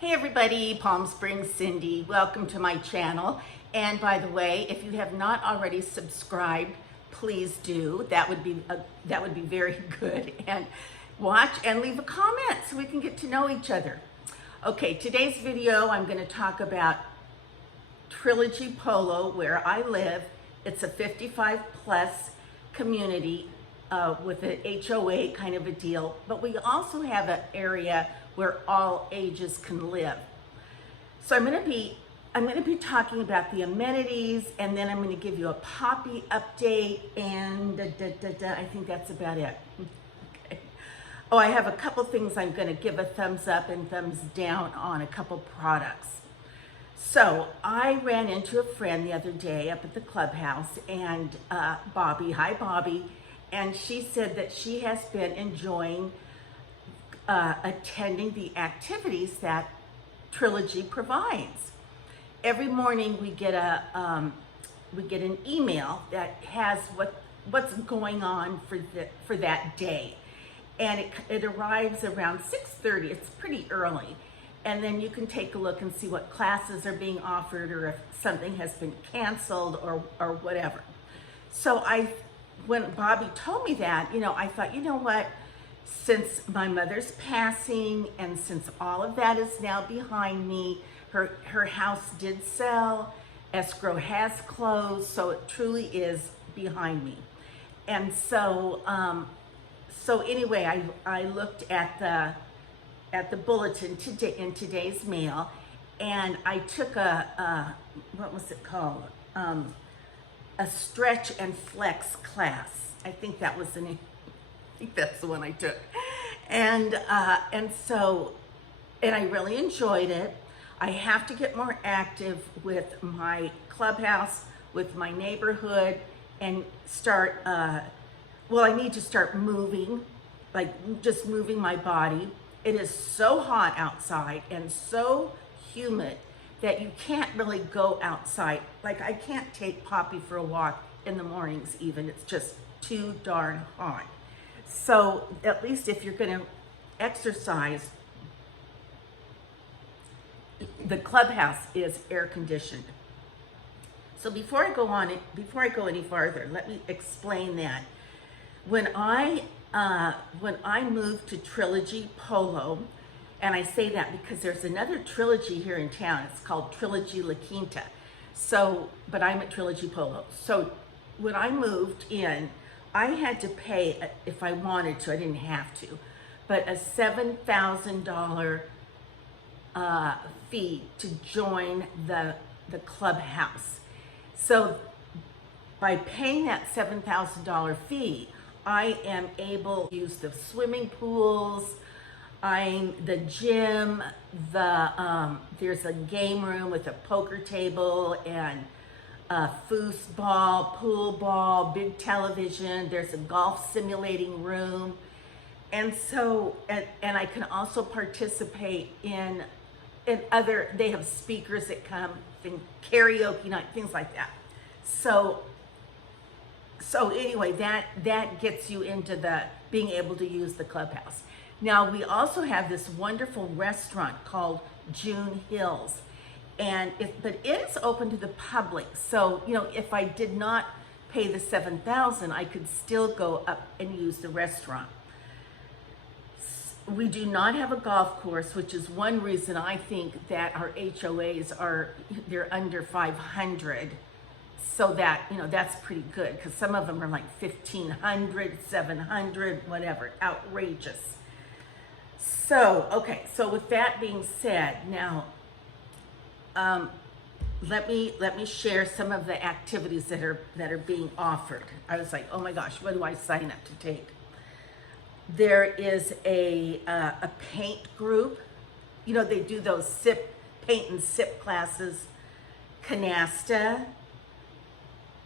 Hey everybody, Palm Springs Cindy. Welcome to my channel. And by the way, if you have not already subscribed, please do. That would be very good. And watch and leave a comment so we can get to know each other. Okay, today's video I'm going to talk about Trilogy Polo, where I live. It's a 55 plus community with an HOA kind of a deal, but we also have an area where all ages can live. So I'm going to be talking about the amenities, and then I'm going to give you a poppy update, and I think that's about it. Okay. Oh, I have a couple things I'm going to give a thumbs up and thumbs down on, a couple products. So I ran into a friend the other day up at the Clubhouse, and Bobby, hi Bobby, and she said that she has been enjoying attending the activities that Trilogy provides. Every morning we get an email that has what's going on for that day, and it arrives around 6:30. It's pretty early, and then you can take a look and see what classes are being offered, or if something has been canceled or whatever. So when Bobby told me that, I thought, you know what? Since my mother's passing and since all of that is now behind me, her house did sell, escrow has closed, so it truly is behind me. And so, anyway, I looked at the bulletin today in today's mail, and I took what was it called? A stretch and flex class. I think that was the name. I think that's the one I took. And I really enjoyed it. I have to get more active with my clubhouse, with my neighborhood, and start, I need to start moving, like just moving my body. It is so hot outside and so humid that you can't really go outside. Like, I can't take Poppy for a walk in the mornings even. It's just too darn hot. So at least if you're going to exercise, the clubhouse is air conditioned. So before I go any farther, let me explain that. When I moved to Trilogy Polo, and I say that because there's another Trilogy here in town. It's called Trilogy La Quinta. So, but I'm at Trilogy Polo. So when I moved in, I had to pay, if I wanted to, I didn't have to, but a $7,000 fee to join the clubhouse. So by paying that $7,000 fee, I am able to use the swimming pools, the gym, there's a game room with a poker table and a foosball, pool ball, big television. There's a golf simulating room. And so, and I can also participate in other, they have speakers that come, karaoke night, things like that. So anyway, that gets you into being able to use the clubhouse. Now, we also have this wonderful restaurant called June Hills, but it is open to the public. So, if I did not pay the $7,000, I could still go up and use the restaurant. We do not have a golf course, which is one reason I think that our HOAs they're under 500. So that, that's pretty good, because some of them are like 1,500, 700, whatever, outrageous. So, okay, so with that being said, now, let me share some of the activities that are being offered. I was like, oh my gosh, what do I sign up to take? There is a paint group. They do those paint and sip classes, canasta,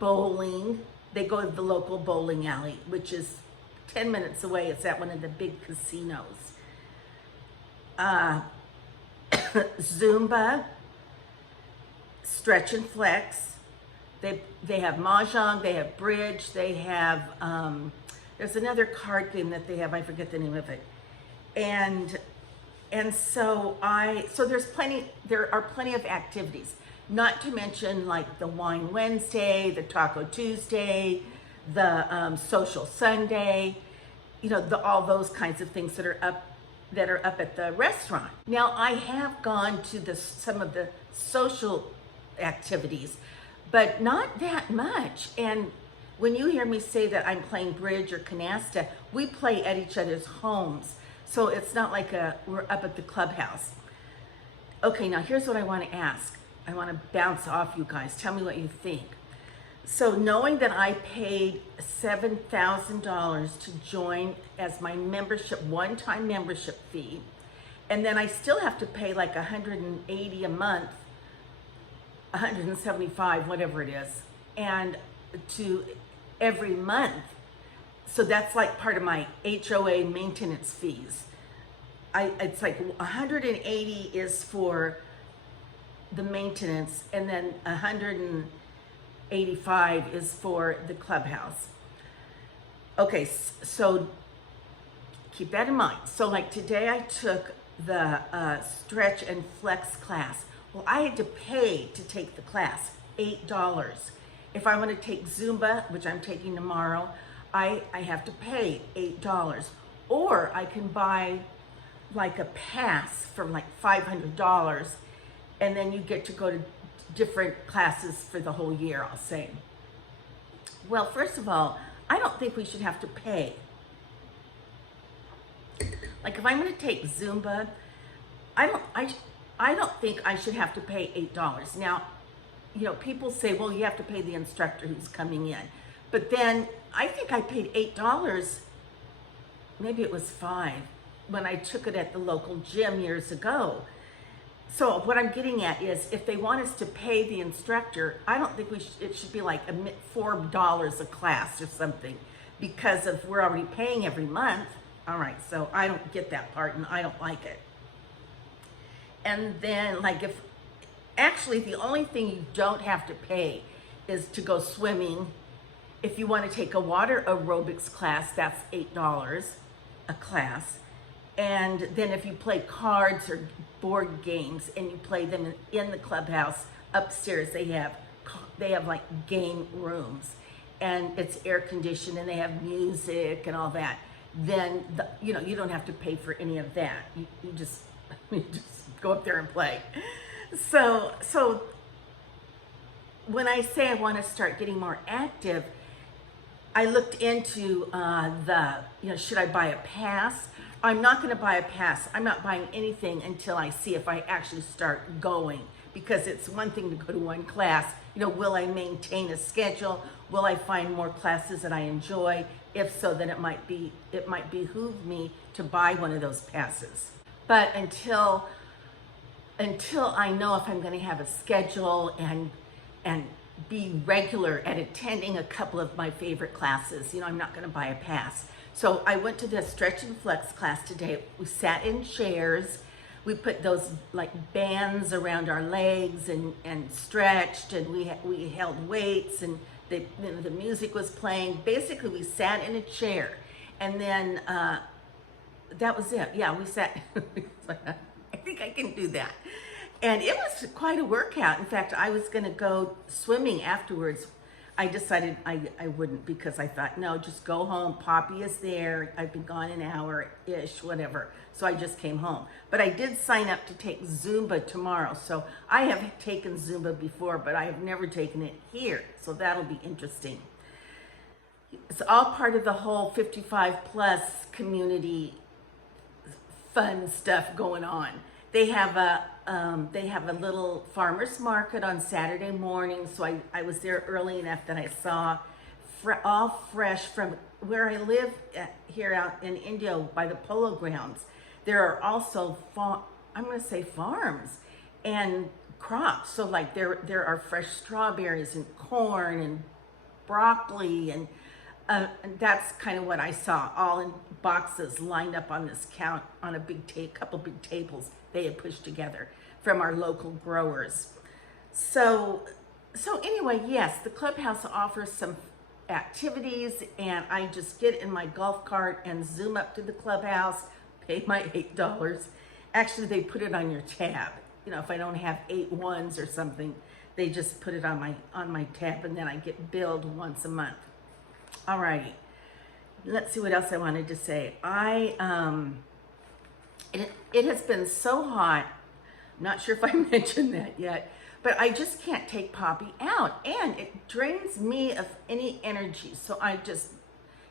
bowling. They go to the local bowling alley, which is 10 minutes away. It's at one of the big casinos. Zumba, stretch and flex. They have mahjong, they have bridge, they have, there's another card game that they have, I forget the name of it. And And so there are plenty of activities, not to mention like the Wine Wednesday, the Taco Tuesday, the Social Sunday, all those kinds of things that are up at the restaurant. Now, I have gone to some of the social activities, but not that much. And when you hear me say that I'm playing bridge or canasta, we play at each other's homes. So it's not like we're up at the clubhouse. Okay, now here's what I want to ask. I want to bounce off you guys. Tell me what you think. So knowing that I paid $7,000 to join as my membership, one-time membership fee, and then I still have to pay like $180 a month, $175, whatever it is, and to every month. So that's like part of my HOA maintenance fees. It's like 180 is for the maintenance, and then 185 is for the clubhouse. Okay, so keep that in mind. So like today I took the stretch and flex class. Well, I had to pay to take the class, $8. If I want to take Zumba, which I'm taking tomorrow, I have to pay $8. Or I can buy like a pass for like $500, and then you get to go to different classes for the whole year, I'll say. Well, first of all, I don't think we should have to pay. Like if I'm going to take Zumba, I don't think I should have to pay $8. Now, people say, well, you have to pay the instructor who's coming in. But then I think I paid $8, maybe it was $5, when I took it at the local gym years ago. So what I'm getting at is, if they want us to pay the instructor, I don't think it should be like $4 a class or something, because of we're already paying every month. All right, so I don't get that part, and I don't like it. And then actually the only thing you don't have to pay is to go swimming. If you want to take a water aerobics class, that's $8 a class. And then if you play cards or board games and you play them in the clubhouse upstairs, they have like game rooms, and it's air conditioned, and they have music and all that. Then you don't have to pay for any of that. You just go up there and play. So when I say I want to start getting more active, I looked into should I buy a pass? I'm not going to buy a pass. I'm not buying anything until I see if I actually start going, because it's one thing to go to one class. Will I maintain a schedule? Will I find more classes that I enjoy? If so, then it might behoove me to buy one of those passes. But until I know if I'm going to have a schedule and be regular at attending a couple of my favorite classes, I'm not going to buy a pass. So I went to the stretch and flex class today. We sat in chairs. We put those like bands around our legs and stretched, and we held weights, and the music was playing. Basically, we sat in a chair, and then that was it. Yeah, we sat. I think I can do that. And it was quite a workout. In fact, I was going to go swimming afterwards. I decided I wouldn't, because I thought, no, just go home. Poppy is there. I've been gone an hour-ish, whatever. So I just came home. But I did sign up to take Zumba tomorrow. So I have taken Zumba before, but I have never taken it here. So that'll be interesting. It's all part of the whole 55 plus community fun stuff going on. They have a little farmer's market on Saturday morning, so I was there early enough that I saw all fresh from where I live here out in India by the polo grounds. There are also I'm going to say farms and crops. So like there are fresh strawberries and corn and broccoli, and that's kind of what I saw, all in boxes lined up on this count on a couple big tables they had pushed together from our local growers. So anyway, yes, the clubhouse offers some activities, and I just get in my golf cart and zoom up to the clubhouse, pay my $8, Actually, they put it on your tab. You know, if I don't have 8 ones or something, they just put it on my tab, and then I get billed once a month. Alrighty, let's see what else I wanted to say. It has been so hot. I'm not sure if I mentioned that yet, but I just can't take Poppy out, and it drains me of any energy. So I've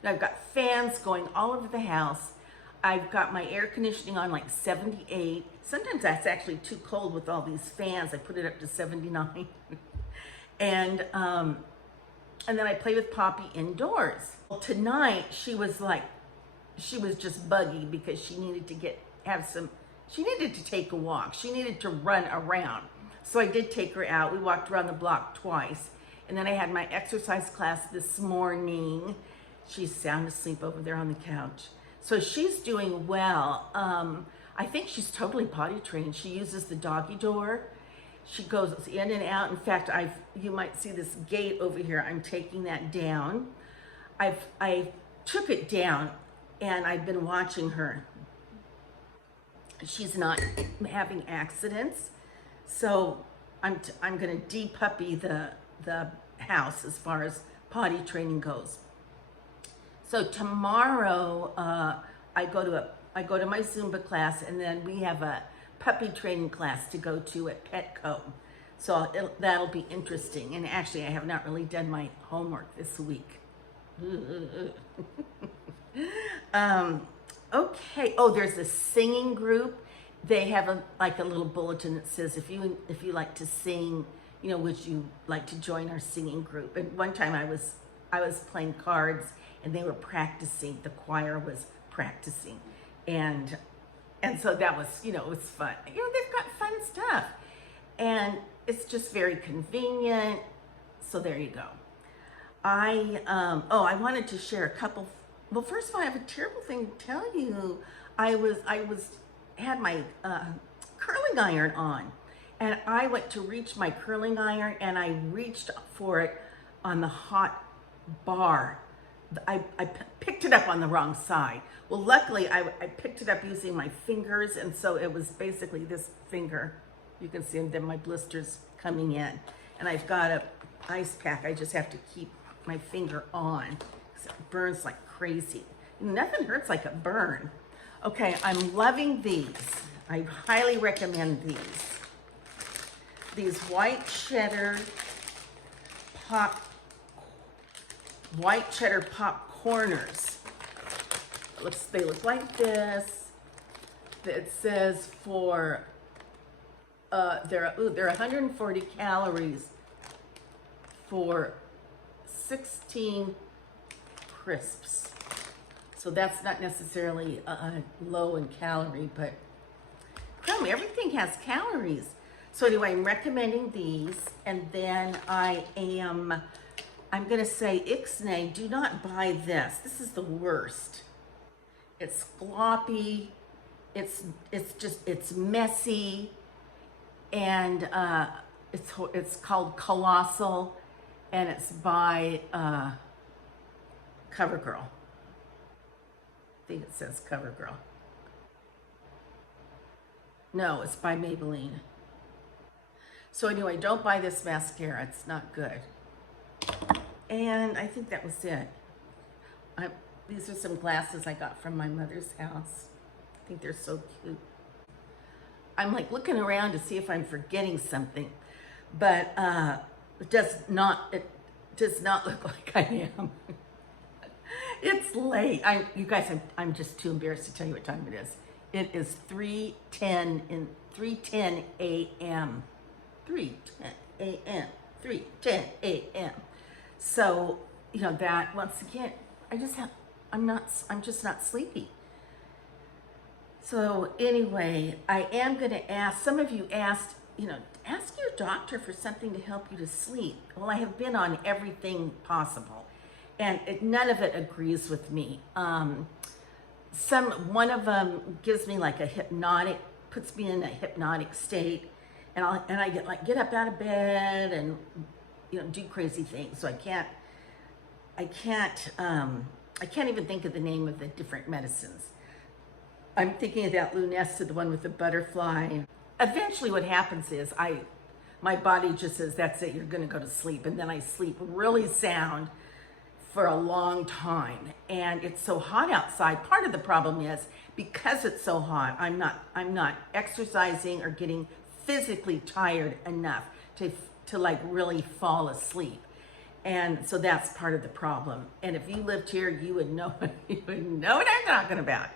got fans going all over the house. I've got my air conditioning on like 78. Sometimes that's actually too cold with all these fans. I put it up to 79. And then I play with Poppy indoors. Well, tonight she was just buggy because she needed to she needed to take a walk. She needed to run around. So I did take her out. We walked around the block twice. And then I had my exercise class this morning. She's sound asleep over there on the couch. So she's doing well. I think she's totally potty trained. She uses the doggy door. She goes in and out. In fact, you might see this gate over here. I'm taking that down. I took it down, and I've been watching her. She's not having accidents, so I'm gonna de-puppy the house as far as potty training goes. So tomorrow I go to my Zumba class, and then we have a puppy training class to go to at Petco. So that'll be interesting. And actually, I have not really done my homework this week. Okay. Oh, there's a singing group. They have a little bulletin that says if you like to sing, would you like to join our singing group? And one time I was playing cards, and they were practicing. The choir was practicing, and so that was, it was fun. They've got fun stuff, and it's just very convenient. So there you go. I wanted to share a couple. Well, first of all, I have a terrible thing to tell you. I had my curling iron on, and I went to reach my curling iron, and I reached for it on the hot bar. I picked it up on the wrong side. Well, luckily, I picked it up using my fingers, and so it was basically this finger. You can see then my blisters coming in. And I've got a ice pack. I just have to keep my finger on because it burns like crazy. Nothing hurts like a burn. Okay, I'm loving these. I highly recommend these. These white cheddar popcorners. They look like this. It says they're 140 calories for 16 crisps. So that's not necessarily low in calorie, but everything has calories. So anyway, I'm recommending these, and then I'm gonna say, Ixnay, do not buy this. This is the worst. It's floppy, it's messy, and it's called Colossal, and it's by CoverGirl. I think it says CoverGirl. No, it's by Maybelline. So anyway, don't buy this mascara. It's not good. And I think that was it. These are some glasses I got from my mother's house. I think they're so cute. I'm like looking around to see if I'm forgetting something, but it does not look like I am. It's late. You guys, I'm just too embarrassed to tell you what time it is. It is 3:10 a.m. 3:10 a.m. 3:10 a.m. So, that once again, I'm just not sleepy. So anyway, I am going to ask, some of you asked, ask your doctor for something to help you to sleep. Well, I have been on everything possible, and none of it agrees with me. One of them gives me like puts me in a hypnotic state, and I get up out of bed and do crazy things. So I can't even think of the name of the different medicines. I'm thinking of that Lunesta, the one with the butterfly. Eventually what happens is my body just says, that's it, you're gonna go to sleep. And then I sleep really sound for a long time. And it's so hot outside. Part of the problem is because it's so hot, I'm not exercising or getting physically tired enough to like really fall asleep. And so that's part of the problem. And if you lived here, you would know, you would know what I'm talking about.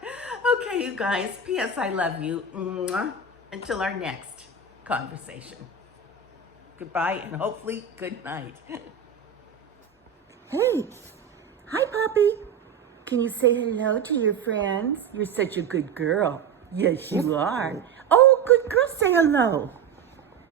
Okay, you guys, P.S. I love you. Mwah. Until our next conversation. Goodbye and hopefully good night. Hey, hi Poppy. Can you say hello to your friends? You're such a good girl. Yes, you are. Oh, good girl, say hello.